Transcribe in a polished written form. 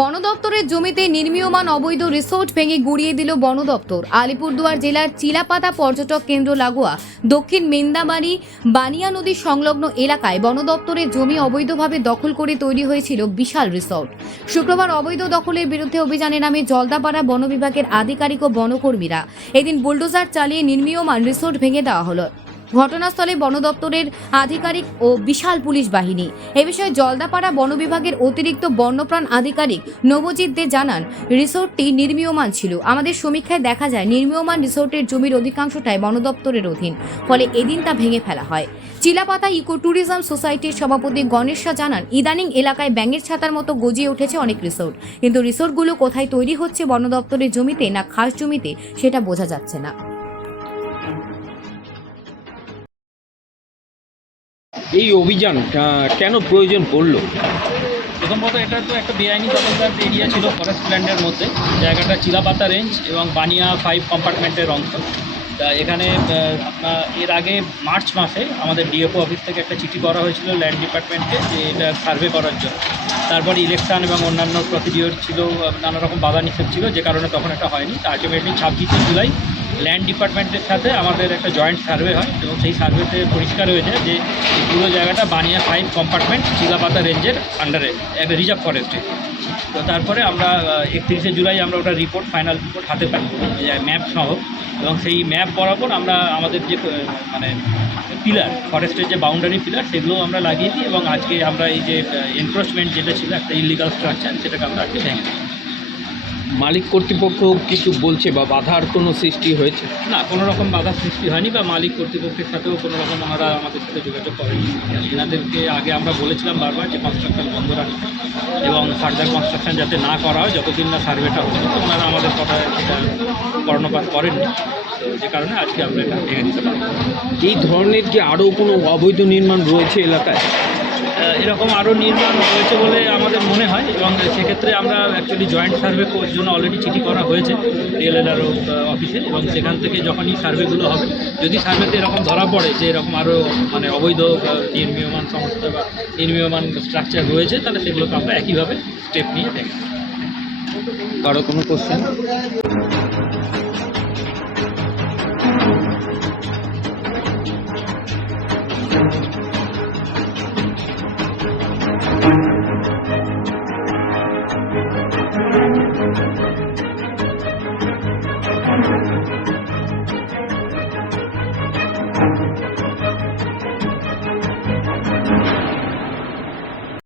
বন দপ্তরের জমিতে নির্মীয়মান অবৈধ রিসোর্ট ভেঙে গুড়িয়ে দিল বন দপ্তর। আলিপুরদুয়ার জেলার চিলাপাতা পর্যটক কেন্দ্র লাগোয়া দক্ষিণ মেন্দাবাড়ি বানিয়া নদী সংলগ্ন এলাকায় বন দপ্তরের জমি অবৈধভাবে দখল করে তৈরি হয়েছিল বিশাল রিসোর্ট। শুক্রবার অবৈধ দখলের বিরুদ্ধে অভিযানে নামে জলদাপাড়া বন বিভাগের আধিকারিক ও বনকর্মীরা। এদিন বুলডোজার চালিয়ে নির্মীয়মান রিসোর্ট ভেঙে দেওয়া হলো। ঘটনাস্থলে বন দপ্তরের আধিকারিক ও বিশাল পুলিশ বাহিনী। এ বিষয়ে জলদাপাড়া বন বিভাগের অতিরিক্ত বন্যপ্রাণ আধিকারিক নবজিৎ দে জানান, রিসোর্টটি নির্মীয়মান ছিল। আমাদের সমীক্ষায় দেখা যায় নির্মীয়মান রিসোর্টের জমির অধিকাংশটাই বন দপ্তরের অধীন, ফলে এদিন তা ভেঙে ফেলা হয়। চিলাপাতা ইকো ট্যুরিজম সোসাইটির সভাপতি গণেশ শাহ জানান, ইদানিং এলাকায় ব্যাঙের ছাতার মতো গজিয়ে উঠেছে অনেক রিসোর্ট, কিন্তু রিসোর্টগুলো কোথায় তৈরি হচ্ছে, বন দপ্তরের জমিতে না খাস জমিতে, সেটা বোঝা যাচ্ছে না। এই অভিযান কেন প্রয়োজন পড়ল? প্রথমত এটা তো একটা বেআইনি দখলদার এরিয়া ছিল ফরেস্ট ল্যান্ডের মধ্যে। জায়গাটা চিলাপাতা রেঞ্জ এবং বানিয়া 5 কম্পার্টমেন্টের অংশ। তা এখানে এর আগে মার্চ মাসে আমাদের ডিএফও অফিস থেকে একটা চিঠি করা হয়েছিল ল্যান্ড ডিপার্টমেন্টকে যে এটা সার্ভে করার জন্য। তারপরে ইলেকশন এবং অন্যান্য প্রসিডিওর ছিল, নানা রকম বাধা নিষেধ ছিল, যে কারণে তখন এটা হয়নি। তা আলটিমেটলি 26শে জুলাই ল্যান্ড ডিপার্টমেন্টের সাথে আমাদের একটা জয়েন্ট সার্ভে হয় এবং সেই সার্ভেতে পরিষ্কার হয়ে যায় যে এই পুরো জায়গাটা বানিয়া 5 কম্পার্টমেন্ট চিলাপাতা রেঞ্জের আন্ডারে একটা রিজার্ভ ফরেস্টে। তো তারপরে আমরা 31শে জুলাই আমরা ওটা রিপোর্ট, ফাইনাল রিপোর্ট হাতে পাই ম্যাপ সহ, এবং সেই ম্যাপ বরাবর আমরা আমাদের যে মানে পিলার, ফরেস্টের যে বাউন্ডারি পিলার, সেগুলো আমরা লাগিয়ে দিই এবং আজকে আমরা এই যে এনক্রোচমেন্ট যেটা ছিল একটা ইলিগাল স্ট্রাকচার, সেটাকে আমরা আজকে ভেঙে দিই। মালিক কর্তৃপক্ষ কিছু বলছে বা বাধার কোনো সৃষ্টি হয়েছে? না, কোনো রকম বাধা সৃষ্টি হয়নি বা মালিক কর্তৃপক্ষের সাথেও কোনো রকম ওনারা আমাদের সাথে যোগাযোগ করেনি। এনাদেরকে আগে আমরা বলেছিলাম বারবার যে কনস্ট্রাকশন বন্ধ রাখতে এবং ফার্দার কনস্ট্রাকশন যাতে না করা হয় যতদিন না সার্ভেটা হচ্ছে। তো ওনারা আমাদের কথা সেটা কর্ণপাত করেননি, তো যে কারণে আজকে আমরা এটা ভেঙে দিতে পারবো। এই ধরনের কি আরও কোনো অবৈধ নির্মাণ রয়েছে এলাকায়? এরকম আরও নির্মাণ হয়েছে বলে আমাদের মনে হয়, এবং সেক্ষেত্রে আমরা অ্যাকচুয়ালি জয়েন্ট সার্ভে জন্য অলরেডি চিঠি করা হয়েছে ডিএলএলআরও অফিসে, এবং সেখান থেকে যখনই সার্ভেগুলো হবে, যদি সার্ভেতে এরকম ধরা পড়ে যে এরকম আরও মানে অবৈধ নির্মীয়মান সংস্থা বা নির্মীয়মান স্ট্রাকচার রয়েছে, তাহলে সেগুলোকে আমরা একইভাবে স্টেপ নিয়ে দেখব। কারো কোনো কোশ্চেন?